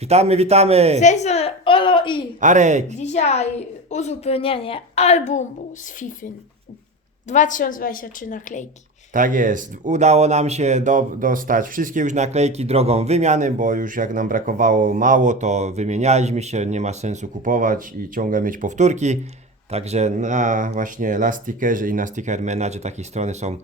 Witamy, witamy! Strony Olo i Arek! dzisiaj uzupełnianie albumu z FIFA 2023 naklejki. Tak jest. Udało nam się do, dostać wszystkie już naklejki drogą wymiany, bo już jak nam brakowało mało, to wymienialiśmy się, nie ma sensu kupować i ciągle mieć powtórki. Także na właśnie Last Stickerze i na Sticker Manager takie strony są.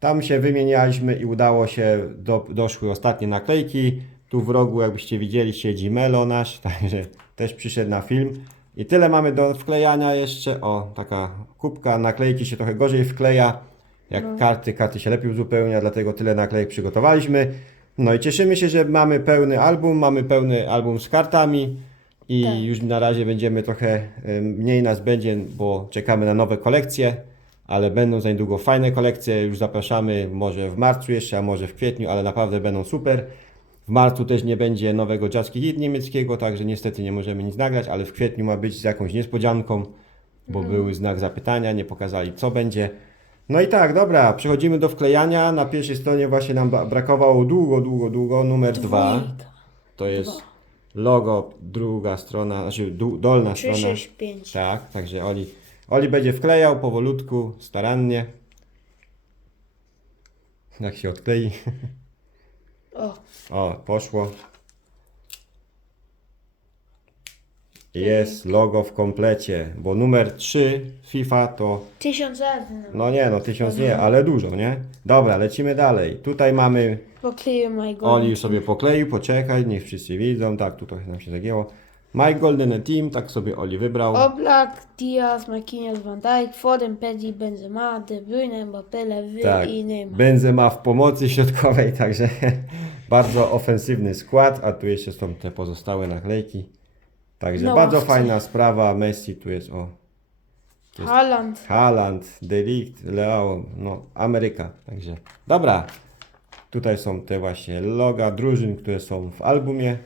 Tam się wymienialiśmy i udało się, do, doszły ostatnie naklejki. Tu w rogu, jakbyście widzieli, siedzi Melo nasz, także też przyszedł na film. I tyle mamy do wklejania jeszcze. O, taka kubka, naklejki się trochę gorzej wkleja. Jak karty, karty się lepiej uzupełnia, dlatego tyle naklejek przygotowaliśmy. No i cieszymy się, że mamy pełny album, mamy pełny album z kartami i Tak. już na razie będziemy trochę y, mniej nas będzie, bo czekamy na nowe kolekcje, ale będą za niedługo fajne kolekcje, już zapraszamy może w marcu jeszcze, a może w kwietniu, ale naprawdę będą super. W marcu też nie będzie nowego Jazz Hit niemieckiego, także niestety nie możemy nic nagrać, ale w kwietniu ma być z jakąś niespodzianką, bo były znak zapytania, nie pokazali co będzie. No i tak, dobra, przechodzimy do wklejania. Na pierwszej stronie właśnie nam brakowało długo, długo, długo, numer dwa. To jest logo, druga strona, znaczy dolna strona. 365. Tak, także Oli, Oli będzie wklejał powolutku, starannie. Jak się odklei. O, O, poszło. Jest logo w komplecie, bo numer 3 FIFA to, tysiąc razy. No. no nie, no tysiąc nie, ale dużo, nie? Dobra, lecimy dalej. Tutaj mamy, Pokleję mojego. Oli już sobie pokleił, poczekaj, niech wszyscy widzą, tak, tu trochę nam się zagięło. My Golden Team, tak sobie Oli wybrał. Oblak, Diaz, Marquinhos, Van Dijk, Foden, Pedri, Benzema, De Bruyne, Mbappé, Levy Tak, i Neymar. Benzema w pomocy środkowej, także bardzo ofensywny skład, a tu jeszcze są te pozostałe naklejki. Także No bardzo właśnie. fajna sprawa, Messi tu jest, o, jest- Haaland. Haaland, Delict, Leo, no Ameryka, także dobra. Tutaj są te właśnie loga drużyn, które są w albumie.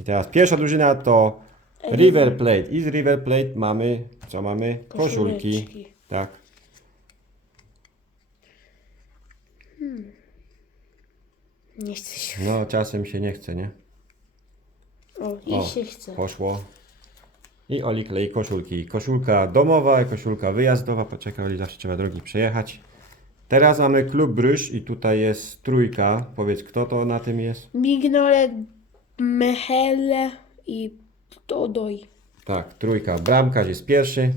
I teraz pierwsza drużyna to River Plate. I z River Plate mamy, co mamy? Koszulki. Koszuleczki. Tak. Nie chcę się. No czasem się nie chce, nie? O, i się chce. Poszło. I Oli klei koszulki. Koszulka domowa, koszulka wyjazdowa. Poczekaj, Oli, zawsze trzeba drogi przejechać. Teraz mamy klub Bryż i tutaj jest trójka. Powiedz, kto to na tym jest? Mignole, Mechele i Todoj. Tak, trójka. Bramkarz jest pierwszy.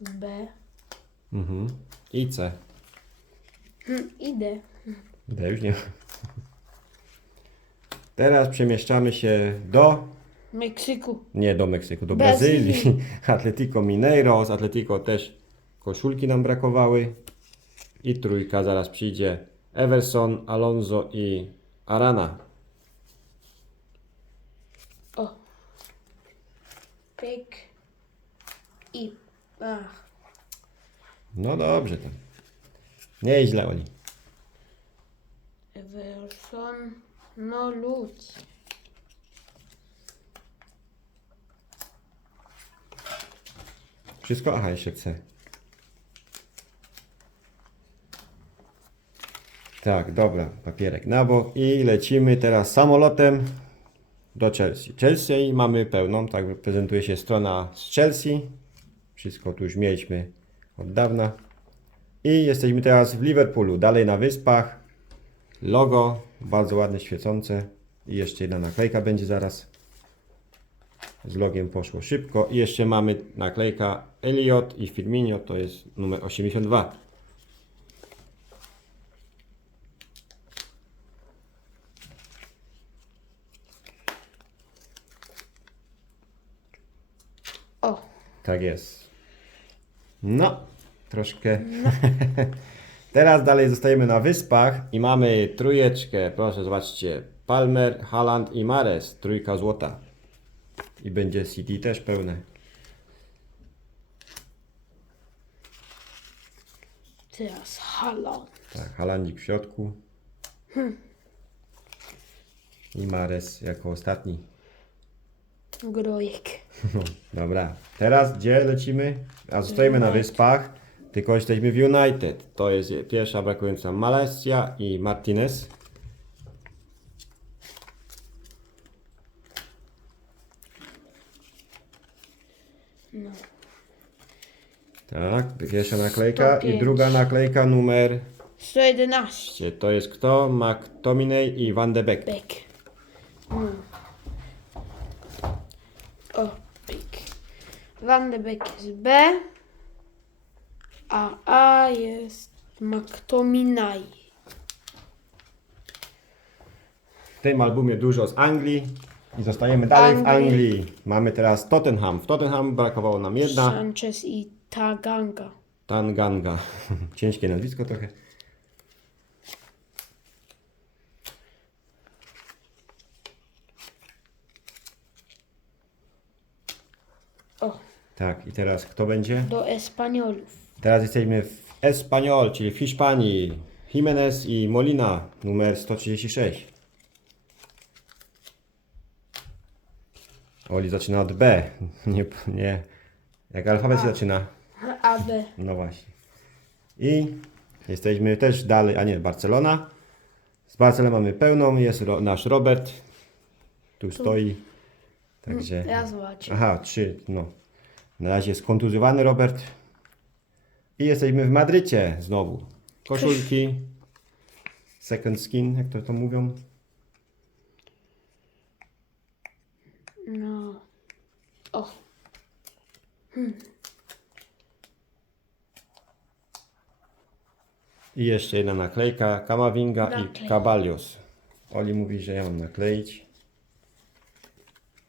B. Mhm. I C. Hm, idę. D już nie. Teraz przemieszczamy się do Meksyku. Nie do Meksyku, do Brazylii. Brazylii. Atletico Mineiro, z Atletico też koszulki nam brakowały. I trójka zaraz przyjdzie. Everson, Alonso i Arana. O. Pyk. I. Ach. No dobrze tam. Nieźle oni. Everson. No lud. Wszystko? Aha, jeszcze C. Tak, dobra, papierek na bok i lecimy teraz samolotem do Chelsea. Chelsea mamy pełną, tak prezentuje się strona z Chelsea. Wszystko tu już mieliśmy od dawna. I jesteśmy teraz w Liverpoolu, dalej na wyspach. Logo, bardzo ładne, świecące. I jeszcze jedna naklejka będzie zaraz. Z logiem poszło szybko. I jeszcze mamy naklejka Elliot i Firmino, to jest numer 82. O. Tak jest. No, troszkę. Teraz dalej zostajemy na wyspach i mamy trójeczkę. Proszę, zobaczcie. Palmer, Haaland i Mares. Trójka złota. I będzie City też pełne. Teraz Haaland. Tak, Halandzik w środku. I Mares jako ostatni. Grojek. Dobra. Teraz gdzie lecimy? A zostajemy na wyspach. Tylko jesteśmy w United. To jest pierwsza brakująca Malesja i Martinez. No. Tak, pierwsza naklejka i 105. druga naklejka numer 111. to jest kto? McTominay i Van de Beek. Beck. No. O, Beck. Van de Beek jest B. A A jest McTominay. W tym albumie dużo z Anglii i zostajemy dalej w Anglii. Anglii. Mamy teraz Tottenham. W Tottenham brakowało nam jedna. Sanchez i Taganga. Tanganga. Ciężkie nazwisko trochę. O, Tak, i teraz kto będzie? do Espaniolów. Teraz jesteśmy w Espanyol, czyli w Hiszpanii. Jimenez i Molina, numer 136. Oli zaczyna od B. Nie, nie. Jak alfabet się zaczyna. AB. No właśnie. I jesteśmy też dalej, a nie, Barcelona. Z Barceloną mamy pełną, jest ro, nasz Robert. Tu stoi. Także. Ja zobaczę. Aha, trzy, no. Na razie jest kontuzjowany Robert. I jesteśmy w Madrycie znowu. Koszulki. Second skin, jak to to mówią. No. O, I jeszcze jedna naklejka. Kamavinga i. Caballos. Oli mówi, że ja mam nakleić.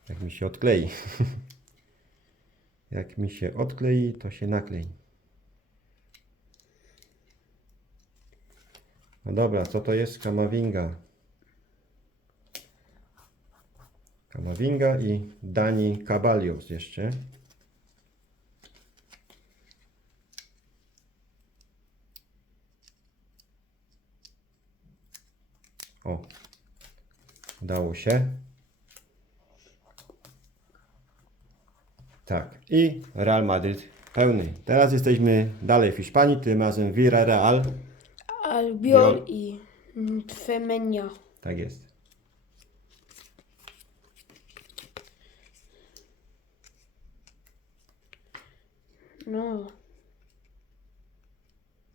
Jak mi się odklei. Jak mi się odklei, to się naklei. No dobra, co to jest Kamavinga? Kamavinga i Dani Caballos jeszcze. O, udało się. Tak, i Real Madrid pełny. Teraz jesteśmy dalej w Hiszpanii, tym razem Villarreal. Albiol Biol. i Femenia. Tak jest. No,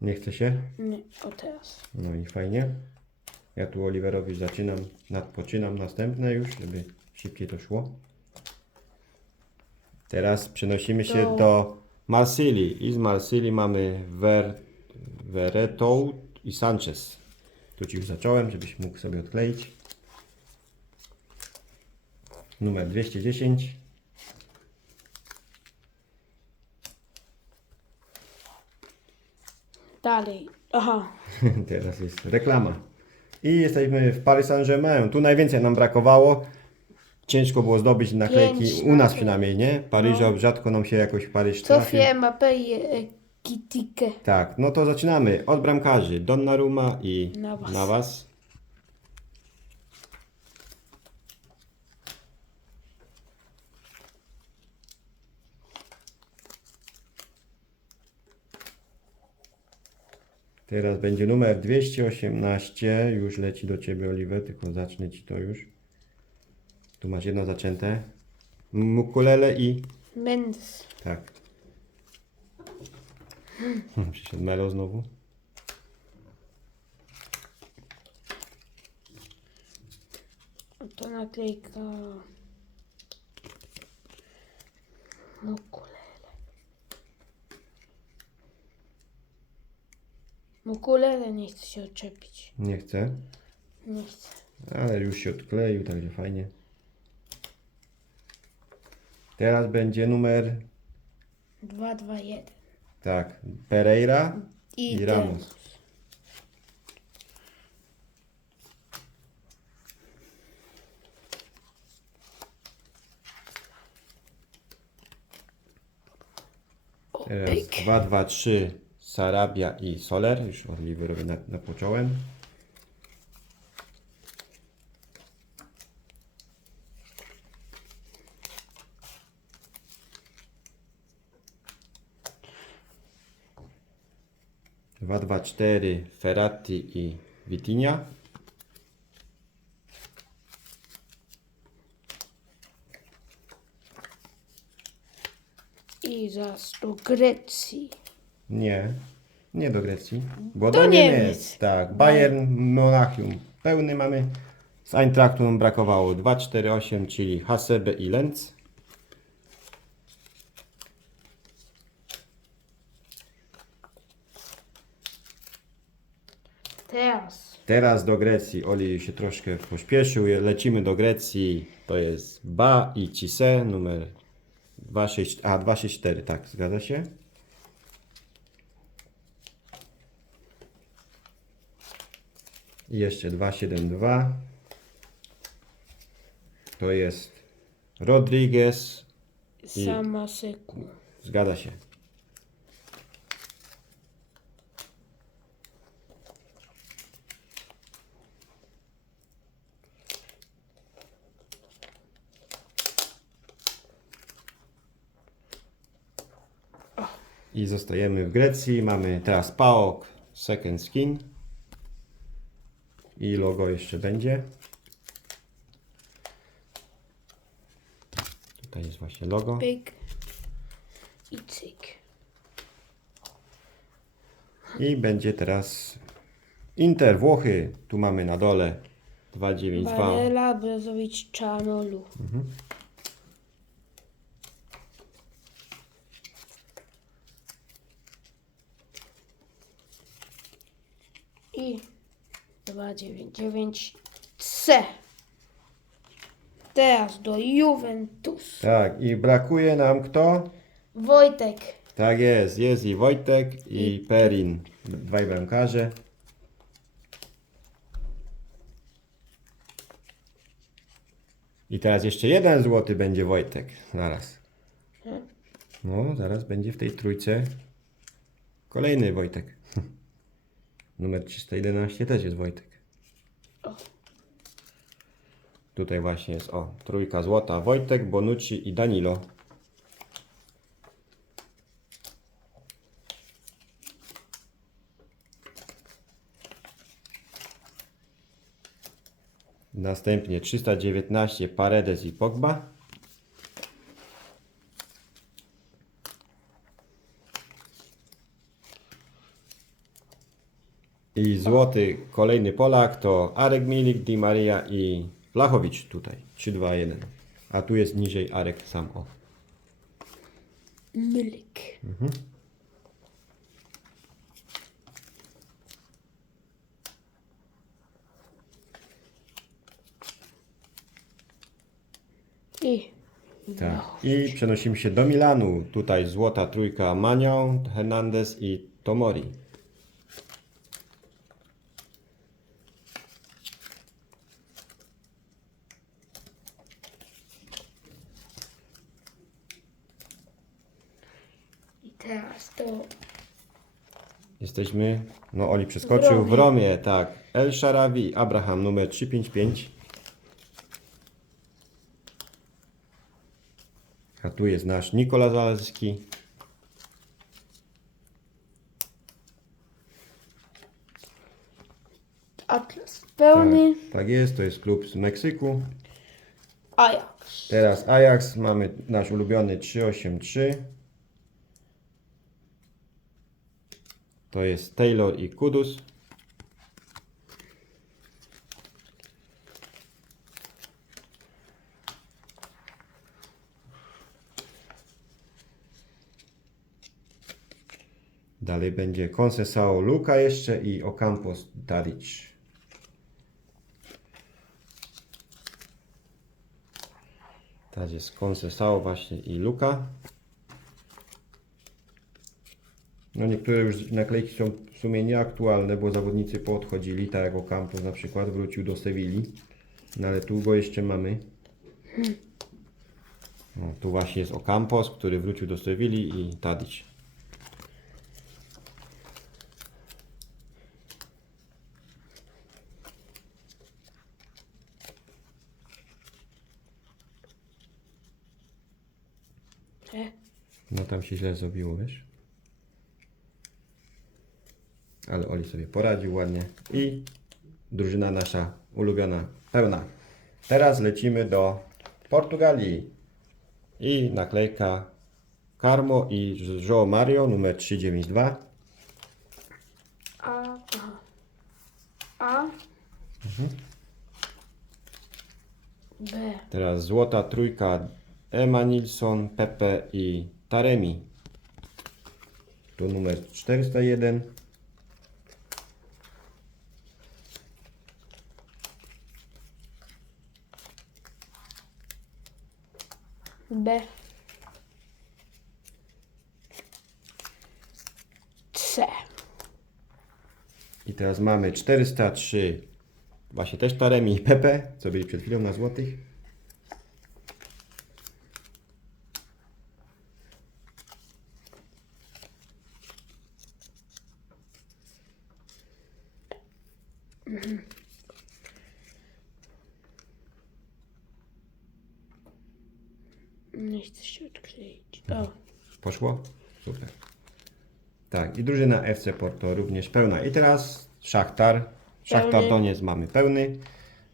Nie chce się? nie, o teraz. No i fajnie. Ja tu Oliverowi zaczynam, nadpoczynam następne już, żeby szybciej to szło. Teraz przenosimy się Do- do Marsylii i z Marsylii mamy Ver, Veretout i Sanchez. Tu Ci już zacząłem, żebyś mógł sobie odkleić. Numer 210. Dalej. Aha, Teraz jest reklama. I jesteśmy w Paris Saint-Germain. Tu najwięcej nam brakowało. Ciężko było zdobyć naklejki, Pięć u nas naklejek. przynajmniej, nie? Paryża rzadko nam się jakoś Paryż trafił. Sofia Mbappé i Ekitike. Tak, no to zaczynamy od bramkarzy. Donnarumma i Navas. Navas. Teraz będzie numer 218. Już leci do Ciebie, Oliver, tylko zacznę Ci to już. Tu masz jedno zaczęte. Mukulele i... Mendes. Tak. Hmm, Przyszedł Melo znowu. To naklejka. Mukulele. Mukulele nie chce się odczepić. Nie chcę, Nie chce. ale już się odkleił, także fajnie. Teraz będzie numer, 2, 2, 1. tak, Pereira I, i. Ramos. Teraz pyk. 2, 2, 3 Sarabia i Soler. Już Oliverowi na- napocząłem. 224 Ferrati i Vitinha. I zaraz do Grecji. Nie, nie do Grecji. Bo Do do, Niemiec. Niemiec. Tak, Bayern Monachium. Pełny mamy. Z Eintrachtu nam brakowało 248, czyli Hasebe i Lenz. Teraz Teraz do Grecji. Oli się troszkę pośpieszył. Lecimy do Grecji. To jest Ba i Cise, numer 26, a 264, tak, zgadza się? I jeszcze 272. To jest Rodriguez. I- sama seku. Zgadza się. I zostajemy w Grecji. Mamy teraz PAOK Second Skin. I logo jeszcze będzie. Tutaj jest właśnie logo. Pyk. I cyk. I będzie teraz Inter Włochy. Tu mamy na dole 292. Barela Brezowicz Czanolu. I 299 C. Teraz do Juventus. Tak, i brakuje nam kto? Wojtek. Tak jest, jest i Wojtek i Perin. Dwaj bramkarze. I teraz jeszcze jeden złoty będzie Wojtek. Zaraz. No, zaraz będzie w tej trójce kolejny Wojtek. Numer 311 też jest Wojtek. Tutaj właśnie jest, o, trójka złota. Wojtek, Bonucci i Danilo. Następnie 319 Paredes i Pogba. I złoty kolejny Polak to Arek Milik, Di Maria i Flachowicz tutaj. 3, 2, 1. A tu jest niżej Arek sam. O. Mylik. I Tak. I przenosimy się do Milanu. Tutaj złota trójka Manią, Hernandez i Tomori. I teraz to Jesteśmy, no Oli przeskoczył w Romie, tak. El Sharawi, Abraham numer 355. A tu jest nasz Nikola Zaleski. Atlas pełny. Tak, tak jest, to jest klub z Meksyku. Ajax. Teraz Ajax, mamy nasz ulubiony 383. To jest Taylor i Kudus. Dalej będzie Concesao Luka jeszcze i Ocampos Tadic. Teraz jest Concesao właśnie i Luka. No niektóre już naklejki są w sumie nieaktualne, bo zawodnicy poodchodzili, tak jak Ocampos na przykład wrócił do Sewilli. No ale tu go jeszcze mamy. No, tu właśnie jest Ocampos, który wrócił do Sewilli i Tadic. E, No tam się źle zrobiło, wiesz? Ale Oli sobie poradził ładnie. I drużyna nasza ulubiona, pełna. Teraz lecimy do Portugalii. I naklejka Carmo i João Mario numer 392. A. A. B. Teraz złota trójka Emma Nilsson, Pepe i Taremi. Tu numer 401. B. C. I teraz mamy 403. Właśnie też Taremi i Pepe, co byli przed chwilą na złotych. Nie chcę się odkleić. O. Poszło? Super. Tak, i drużyna FC Porto również pełna. I teraz Szachtar. Szachtar. Doniec mamy pełny.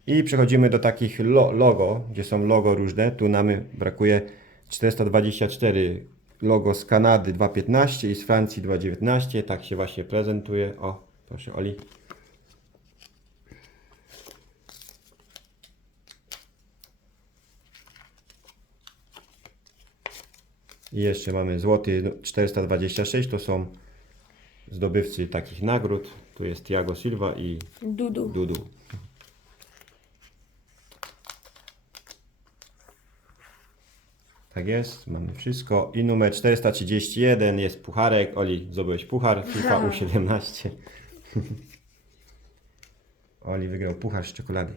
I przechodzimy do takich lo logo, gdzie są logo różne. Tu nam brakuje 424 logo z Kanady 2.15 i z Francji 2.19. Tak się właśnie prezentuje. O, proszę Oli. I jeszcze mamy złoty 426, to są zdobywcy takich nagród. Tu jest Thiago Silva i Dudu. Dudu. Tak jest, mamy wszystko. I numer 431 jest pucharek. Oli, zdobyłeś puchar FIFA U17. Oli wygrał puchar z czekolady.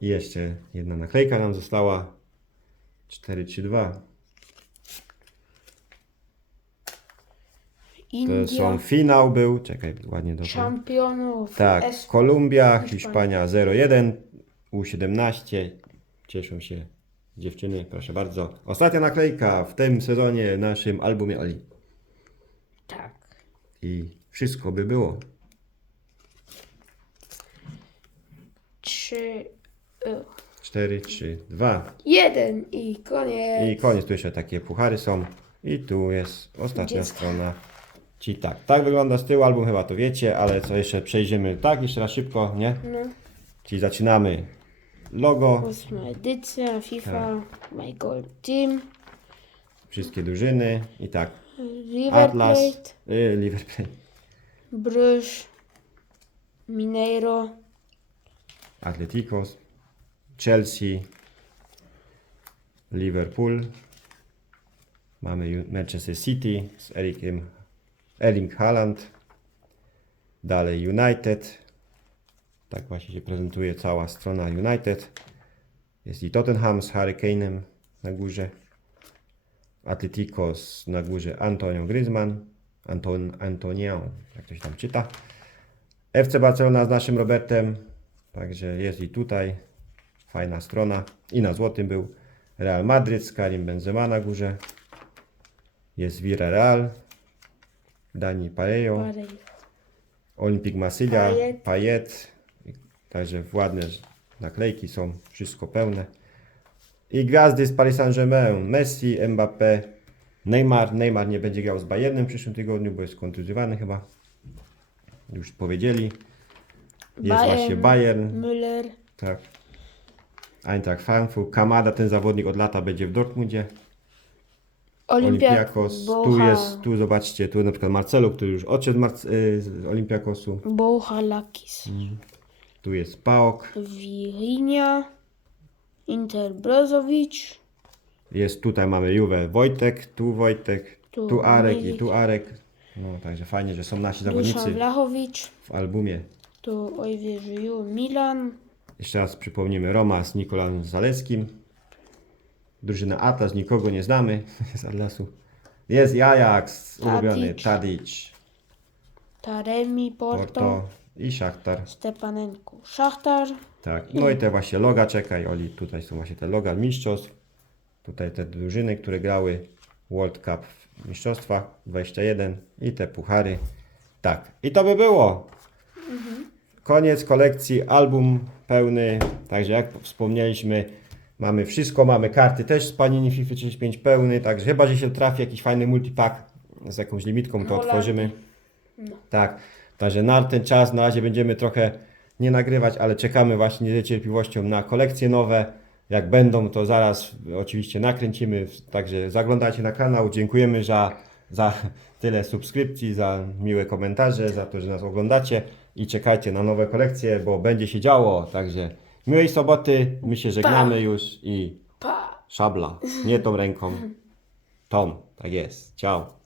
I jeszcze jedna naklejka nam została. 432. To India. są finał był. Czekaj, ładnie dobrze. Czempionów. Tak, S- Kolumbia, Hiszpania. Hiszpania 01, U17. Cieszą się dziewczyny, proszę bardzo. Ostatnia naklejka w tym sezonie w naszym albumie Oli. Tak. I wszystko by było. Trzy. y, 4, 3, 2. Jeden i koniec. I koniec. Tu jeszcze takie puchary są. I tu jest ostatnia Dziecko. strona. Czyli tak, tak wygląda z tyłu album, chyba to wiecie, ale co jeszcze przejdziemy tak, jeszcze raz szybko, nie? No. Czyli zaczynamy logo, Ósma edycja FIFA. Tak. My Gold Team. wszystkie drużyny i tak. River Atlas, Plate. y, Liverpool, Bruges. Mineiro. Atleticos, Chelsea, Liverpool. Mamy Manchester City z Erikiem, Erling Haaland. Dalej United. Tak właśnie się prezentuje cała strona United. Jest i Tottenham z Hurricane'em na górze. Atleticos na górze Antonio Griezmann. Anton, Antonio, jak to się tam czyta. FC Barcelona z naszym Robertem. Także jest i tutaj. Fajna strona. I na złotym był Real Madryt z Karim Benzema na górze. Jest Real. Dani Parejo. Olympique Marsylia. Payet. Payet. Także ładne naklejki są. Wszystko pełne. I gwiazdy z Paris Saint-Germain. Messi, Mbappé, Neymar. Neymar nie będzie grał z Bayernem w przyszłym tygodniu, bo jest kontuzjowany chyba. Już powiedzieli. Jest Bayern. właśnie Bayern. Müller. Tak. Eintracht Frankfurt. Kamada, ten zawodnik od lata będzie w Dortmundzie. Olympiakos. Tu jest, tu zobaczcie, tu na przykład Marcelo, który już odszedł Marc- y, z Olympiakosu. Bocha Lakis. Mm. Tu jest Paok. Wirinia. Inter Brozovic. Jest tutaj mamy Juve Wojtek, tu Wojtek, Tu tu, Arek i Milik. tu Arek. No także fajnie, że są nasi Duszan zawodnicy Vlahovic. w albumie. Tu Ojwierzyju Milan. Jeszcze raz przypomnimy Roma z Nikolaem Zaleckim. Drużyna Atlas, nikogo nie znamy z Atlasu. Jest Ajax, ulubiony Tadic. Taremi Porto. Porto i Szachtar. Stepanenko Szachtar. Tak, no i te właśnie loga, czekaj Oli, tutaj są właśnie te loga mistrzostw. Tutaj te drużyny, które grały World Cup mistrzostwa 21 i te puchary. Tak, i to by było. Koniec kolekcji, album pełny. Także jak wspomnieliśmy, mamy wszystko, mamy karty też z Panini FIFA 35 pełny. Także chyba, że się trafi jakiś fajny multipack z jakąś limitką, to otworzymy. No. Tak, także na ten czas na razie będziemy trochę nie nagrywać, ale czekamy właśnie z niecierpliwością na kolekcje nowe. Jak będą, to zaraz oczywiście nakręcimy. Także zaglądajcie na kanał. Dziękujemy za, za tyle subskrypcji, za miłe komentarze, za to, że nas oglądacie i czekajcie na nowe kolekcje, bo będzie się działo. Także miłej soboty. My się żegnamy już i Pa! szabla. Nie tą ręką, tą. Tak jest. Ciao.